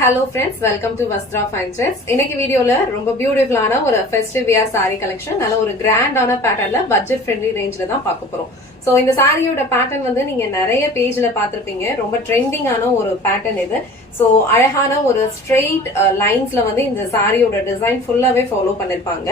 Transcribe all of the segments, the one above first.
Hello friends, welcome to Vastra Fine Threads. இன்னைக்கு வீடியோல ரொம்ப பியூட்டிஃபுல்லான ஒரு ஃபெஸ்டிவ் வியர் saree கலெக்ஷன் நல்ல ஒரு கிராண்டான பேட்டர்ன்ல பட்ஜெட் ஃப்ரெண்ட்லி ரேஞ்ச்ல தான் பார்க்க போறோம். சோ இந்த சாரியோட பேட்டர்ன் வந்து நீங்க நிறைய பேஜ்ல பாத்திருப்பீங்க. ரொம்ப ட்ரெண்டிங்கான ஒரு பேட்டர்ன் இது. சோ அழகான ஒரு ஸ்ட்ரெயிட் லைன்ஸ்ல வந்து இந்த சாரியோட டிசைன் ஃபுல்லாவே ஃபாலோ பண்ணிருப்பாங்க.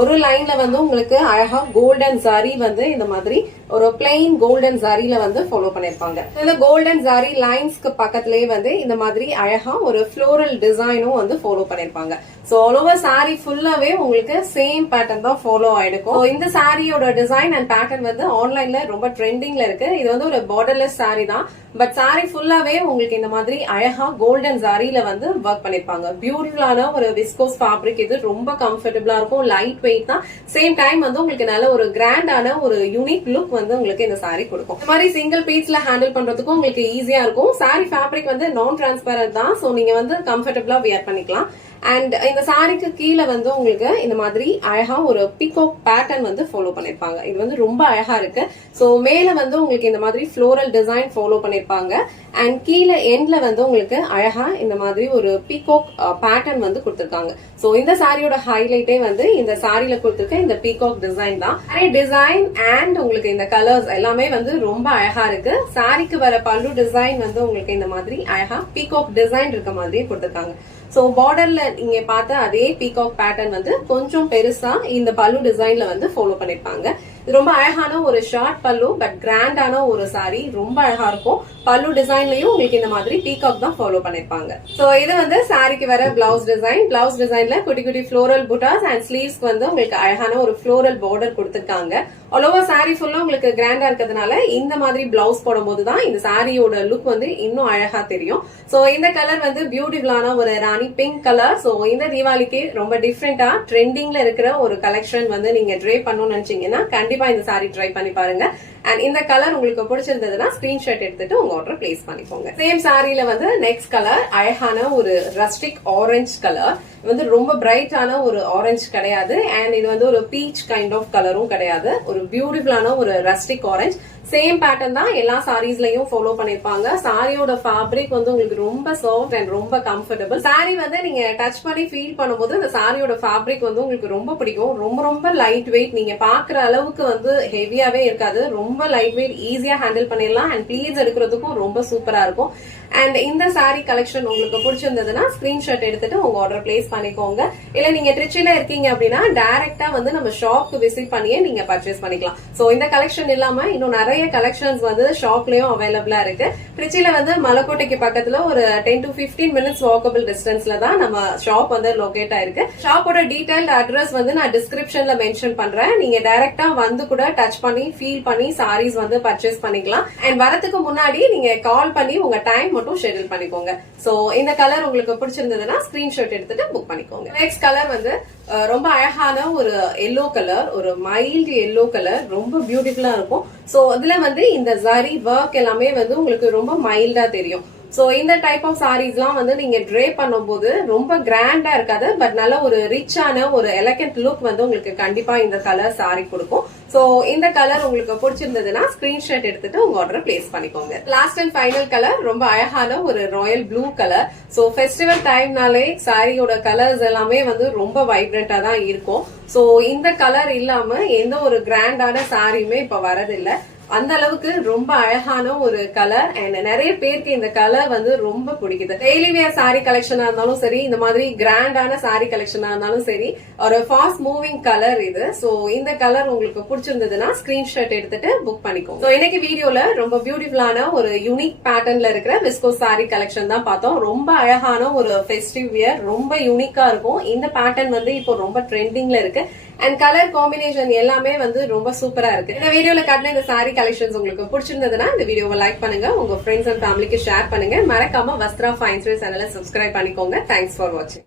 ஒரு லைன்ல வந்து உங்களுக்கு அழகா கோல்டன் சாரி வந்து இந்த மாதிரி ஒரு பிளெயின் கோல்டன் சாரில வந்து ஃபாலோ பண்ணிருப்பாங்க. இதுல கோல்டன் சாரி லைன்ஸ்க்கு பக்கத்திலேயே வந்து இந்த மாதிரி அழகா ஒரு ஃப்ளோரல் டிசைனும் வந்து ஃபாலோ பண்ணிருப்பாங்க. சோ ஆல் ஓவர் சாரி ஃபுல்லாவே உங்களுக்கு சேம் பேட்டர்ன் தான் ஃபாலோ ஆயிடுக்கும். இந்த சாரியோட டிசைன் அண்ட் பேட்டர்ன் வந்து ஆன்லைன்ல ரொம்ப ட்ரெண்டிங்ல இருக்கு. இது வந்து ஒரு பார்டர்லெஸ் சாரி தான். பட் சாரி ஃபுல்லாவே உங்களுக்கு இந்த மாதிரி அழகா கோல்டன் சாரில வந்து ஒர்க் பண்ணிருப்பாங்க. பியூட்டிஃபுல்லான ஒரு விஸ்கோஸ் ஃபேப்ரிக். இது ரொம்ப கம்ஃபர்டபுளா இருக்கும். லைட் வெயிட் தான். சேம் டைம் வந்து உங்களுக்கு நல்ல ஒரு கிராண்டான ஒரு யூனிக் லுக் வந்து உங்களுக்கு இந்த சாரி கொடுக்கும். இந்த மாதிரி சிங்கிள் பீஸ்ல ஹேண்டில் பண்றதுக்கும் உங்களுக்கு ஈஸியா இருக்கும். சாரி ஃபேப்ரிக் வந்து நான் டிரான்ஸ்பரண்ட் தான். சோ நீங்க வந்து கம்ஃபர்டபுளா வியர் பண்ணிக்கலாம். அண்ட் இந்த சாரிக்கு கீழே வந்து உங்களுக்கு இந்த மாதிரி அழகா ஒரு பீகாக் பேட்டர்ன் வந்து ஃபாலோ பண்ணிருப்பாங்க. இது வந்து ரொம்ப அழகா இருக்கு. சோ மேல வந்து உங்களுக்கு இந்த மாதிரி ஃப்ளோரல் டிசைன் ஃபாலோ பண்ணிருப்பாங்க. அண்ட் கீழே எண்ட்ல வந்து உங்களுக்கு அழகா இந்த மாதிரி ஒரு பீகாக் பேட்டர்ன் வந்து கொடுத்திருக்காங்க. சோ இந்த சாரியோட ஹைலைட்டே வந்து இந்த சாரியில கொடுத்திருக்க இந்த பீகாக் டிசைன் தான். டிசைன் அண்ட் உங்களுக்கு இந்த கலர்ஸ் எல்லாமே வந்து ரொம்ப அழகா இருக்கு. சாரிக்கு வர பல்லு டிசைன் வந்து உங்களுக்கு இந்த மாதிரி அழகா பீகாக் டிசைன் இருக்க மாதிரியே கொடுத்திருக்காங்க. சோ பார்டர்ல நீங்க பார்த்த அதே பீகாக் பேட்டர்ன் வந்து கொஞ்சம் பெருசா இந்த பல்லு டிசைன்ல வந்து ஃபாலோ பண்ணிருப்பாங்க. இது ரொம்ப அழகான ஒரு ஷார்ட் பல்லு, பட் கிராண்டான ஒரு சாரி. ரொம்ப அழகா இருக்கும். பல்லு டிசைன்லயும் உங்களுக்கு இந்த மாதிரி பீகாக் தான் ஃபாலோ பண்ணிருப்பாங்க. சோ இது வந்து சாரிக்கு வர பிளவுஸ் டிசைன். பிளவுஸ் டிசைன்ல குட்டி குட்டி ஃப்ளோரல் புட்டாஸ் அண்ட் ஸ்லீவ்ஸ்க்கு வந்து உங்களுக்கு அழகான ஒரு ஃப்ளோரல் பார்டர் கொடுத்திருக்காங்க. ஆல் ஓவர் சாரி ஃபுல்லா உங்களுக்கு கிராண்டா இருக்கிறதுனால இந்த மாதிரி பிளவுஸ் போடும் போதுதான் இந்த சாரியோட லுக் வந்து இன்னும் அழகா தெரியும். சோ இந்த கலர் வந்து பியூட்டிஃபுல்லான ஒரு ராணி பிங்க் கலர். சோ இந்த தீபாவளிக்கு ரொம்ப டிஃப்ரெண்டா ட்ரெண்டிங்ல இருக்கிற ஒரு கலெக்ஷன் வந்து நீங்க ட்ரை பண்ணணும்னு நினைச்சீங்கன்னா கண்டிப்பா இந்த சாரி ட்ரை பண்ணி பாருங்க. அண்ட் இந்த கலர் உங்களுக்கு பிடிச்சிருந்ததுன்னா ஸ்கிரீன்ஷாட் எடுத்துட்டு உங்க ஆர்டர் பிளேஸ் பண்ணிக்கோங்க. சேம் சாரியில வந்து நெக்ஸ்ட் கலர் அழகான ஒரு ரஸ்டிக் ஆரஞ்சு கலர். வந்து ரொம்ப பிரைட்டான ஒரு ஆரஞ்சு கிடையாது. அண்ட் இது வந்து ஒரு பீச் கைண்ட் ஆஃப் கலரும் கிடையாது. ஒரு பியூட்டிஃபுல்லான ஒரு ரஸ்டிக் ஆரஞ்சு. சேம் பேட்டர்ன் தான் எல்லா சாரீஸ்லயும் ஃபாலோ பண்ணிருப்பாங்க. சாரியோட ஃபேப்ரிக் வந்து உங்களுக்கு ரொம்ப சாஃப்ட் அண்ட் ரொம்ப கம்ஃபர்டபுள். சாரி வந்து நீங்க டச் பண்ணி ஃபீல் பண்ணும்போது இந்த சாரியோட ஃபேப்ரிக் வந்து உங்களுக்கு ரொம்ப பிடிக்கும். ரொம்ப ரொம்ப லைட் வெயிட். நீங்க பாக்குற அளவுக்கு வந்து ஹெவியாவே இருக்காது. ரொம்ப லைட் வெயிட், ஈஸியா ஹேண்டில் பண்ணிடலாம். அண்ட் ப்ளீட்ஸ் எடுக்கிறதுக்கும் ரொம்ப சூப்பரா இருக்கும். அண்ட் இந்த சாரி கலெக்ஷன் உங்களுக்கு பிடிச்சிருந்ததுன்னா ஸ்கிரீன்ஷாட் எடுத்துட்டு உங்க ஆர்டர் பிளேஸ் பண்ணிக்கோங்க. இல்ல நீங்க திருச்சியில இருக்கீங்க அப்படின்னா டைரக்டா வந்து நம்ம ஷாப்க்கு விசிட் பண்ணியே நீங்க பர்ச்சேஸ் பண்ணிக்கலாம். சோ இந்த கலெக்ஷன் இல்லாம இன்னும் நிறைய கலெக்ஷன்ஸ் வந்து ஷாப்லயும் அவைலபிளா இருக்கு. திருச்சியில வந்து மலைக்கோட்டைக்கு பக்கத்துல ஒரு 10 to 15 minutes வாக்கபிள் டிஸ்டன்ஸ்ல தான் நம்ம ஷாப் வந்து லொகேட் ஆயிருக்கு. ஷாப்போட டீடைல்ட் அட்ரஸ் வந்து நான் டிஸ்கிரிப்ஷன்ல மென்ஷன் பண்றேன். நீங்க டைரக்டா வந்து கூட டச் பண்ணி ஃபீல் பண்ணி சாரீஸ் வந்து பர்ச்சேஸ் பண்ணிக்கலாம். அண்ட் வரதுக்கு முன்னாடி நீங்க கால் பண்ணி உங்க டைம் மட்டும் ஷெட்யூல் பண்ணிக்கோங்க. சோ இந்த கலர் உங்களுக்கு பிடிச்சிருந்ததுன்னா ஸ்கிரீன்ஷாட் எடுத்துட்டு புக் பண்ணிக்கோங்க. நெக்ஸ்ட் கலர் வந்து ரொம்ப அழகான ஒரு எல்லோ கலர், ஒரு மைல்டு எல்லோ கலர். ரொம்ப பியூட்டிஃபுல்லா இருக்கும். சோ அதுல வந்து இந்த ஜரி ஒர்க் எல்லாமே வந்து உங்களுக்கு ரொம்ப மைல்டா தெரியும். சோ இந்த டைப் ஆஃப் சாரீஸ்லாம் வந்து நீங்க ட்ரே பண்ணும்போது ரொம்ப கிராண்டா இருக்காது. பட் நல்ல ஒரு ரிச்சான ஒரு எலகண்ட் லுக் வந்து உங்களுக்கு கண்டிப்பா இந்த கலர் சாரி கொடுக்கும். சோ இந்த கலர் உங்களுக்கு பிடிச்சிருந்ததுன்னா ஸ்கிரீன்ஷாட் எடுத்துட்டு உங்க ஆர்டர் பிளேஸ் பண்ணிக்கோங்க. லாஸ்ட் அண்ட் ஃபைனல் கலர் ரொம்ப அழகான ஒரு royal blue colour. So festival டைம்னாலே சாரியோட கலர்ஸ் எல்லாமே வந்து ரொம்ப வைப்ரண்டா தான் இருக்கும். சோ இந்த கலர் இல்லாம எந்த ஒரு கிராண்டான சாரியுமே இப்ப வரதில்லை. அந்த அளவுக்கு ரொம்ப அழகான ஒரு கலர். அண்ட் நிறைய பேருக்கு இந்த கலர் வந்து ரொம்ப பிடிக்குது. டெய்லி வியர் சாரி கலெக்ஷனா இருந்தாலும் சரி, இந்த மாதிரி கிராண்டான சாரி கலெக்ஷனா இருந்தாலும் சரி, ஒரு ஃபாஸ்ட் மூவிங் கலர் இது. சோ இந்த கலர் உங்களுக்கு பிடிச்சிருந்ததுன்னா ஸ்கிரீன்ஷாட் எடுத்துட்டு புக் பண்ணிக்கோங்க. சோ இன்னைக்கு வீடியோல ரொம்ப பியூட்டிஃபுல்லான ஒரு யூனிக் பேட்டர்ன்ல இருக்கிற விஸ்கோஸ் சாரி கலெக்ஷன் தான் பார்த்தோம். ரொம்ப அழகான ஒரு ஃபெஸ்டிவ் வியர், ரொம்ப யூனிக்கா இருக்கும். இந்த பேட்டர்ன் வந்து இப்போ ரொம்ப ட்ரெண்டிங்ல இருக்கு. அண்ட் கலர் காம்பினேஷன் எல்லாமே வந்து ரொம்ப சூப்பரா இருக்கு. இந்த வீடியோல காட்டின இந்த சாரி கலெக்ஷன்ஸ் உங்களுக்கு பிடிச்சிருந்ததுன்னா இந்த வீடியோவை லைக் பண்ணுங்க, உங்க ஃப்ரெண்ட்ஸ் அண்ட் ஃபேமிலிக்கு ஷேர் பண்ணுங்க. மறக்காம வஸ்த்ரா ஃபைன் த்ரெட்ஸ் சேனலை சப்ஸ்கிரைப் பண்ணிக்கோங்க. தேங்க்ஸ் ஃபார் வாட்சிங்.